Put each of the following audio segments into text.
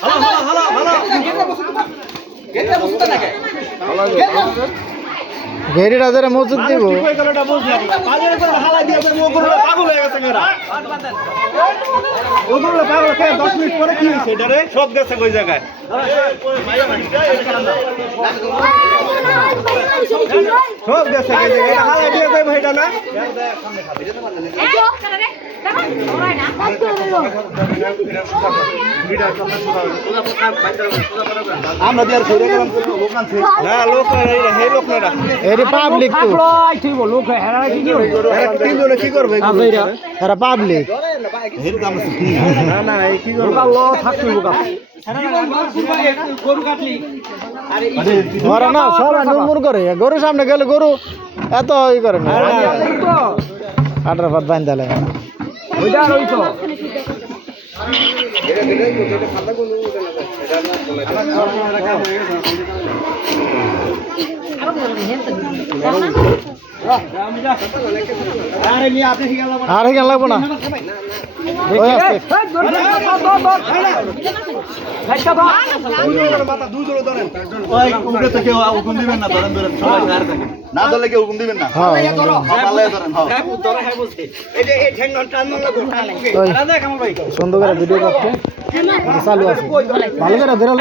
ভালো ভালো ভালো ভালো ঘেরিটা ধরে মজুদ দিব সব গেছে কই জায়গায় সব গেছে এটা হালাই দিয়ে যাইবো এটা না? আমরা দিয়ে আর গেলাম লোক না লোক না হে লোক না এটা পাবলিক তো। এরা তিনজনে কি করবে? এরা পাবলিক হের দাম আছে না না এই কি করবে? ওরা না সবাই নুরমুর করে। গরুর সামনে গেলে গরু এত ই করে না। কাটার পাত বাইন দিলে। আর কেন লাগবো না? না ধরলে কেউ হুকুম দিবেন না সুন্দর করে ভিডিও করতে চালু আছে ভালো করে ধরে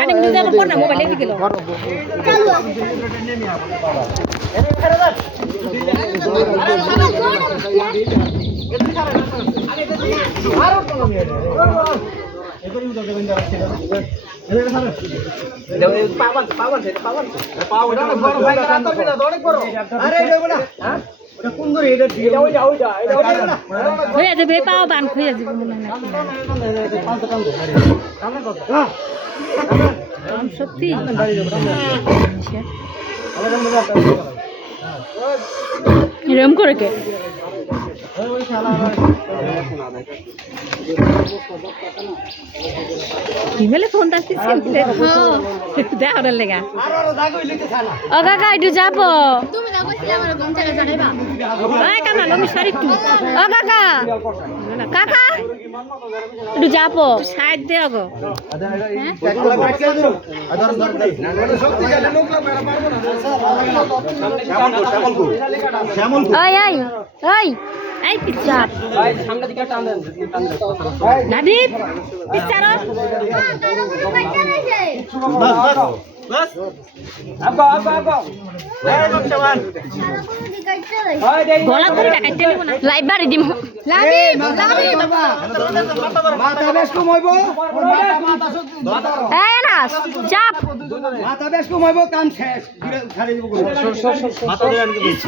খুঁজে দেবে পাও বান খুঁজে দেবে মনে হয় সত্যি এরম করে কে? ইমেলে ফোন আসতেছে দেখো লেগা। ও কাকা একটু যাব। ও কাকা। কাকা একটু যাব। সাইড দে গো শ্যামল ওই ওই ওই। এই পিচ্চাপ নাদীপ পিচ্চারো বাস গলা ধরে টাকাইতে নিব না লাইভ বাড়ি দিম মাথা জানি জিম খাব গরু তো গরু নিয়ে এলিস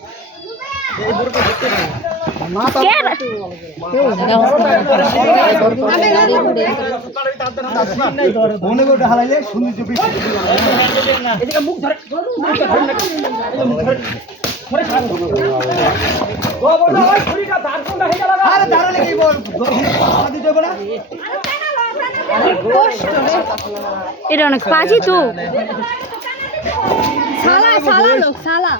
এটা অনেক পাজি তো। লোক সালা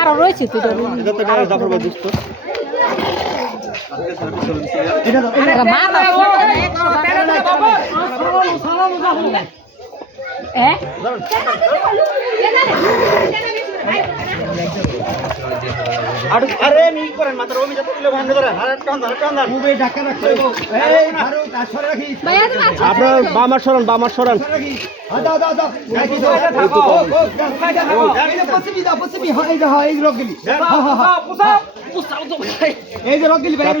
আরও রয়েছে তো এটা আরে নি করেন ওমি যত কিলো ভাঙে ধরে। আরে ধরে ধরে এই ফারুক আসরে রাখি ভাইয়া তুমি আছো আপনার বামার সরান বামার সরান। রাখি হ্যাঁ দাও দাও দাও। রাখি থাকো। ও ও এই পশ্চিমি দাও পশ্চিমি হ্যাঁ এই হ্যাঁ এই রক গেলি হ্যাঁ। হ্যাঁ হ্যাঁ এই যে রক গেলি বাইরে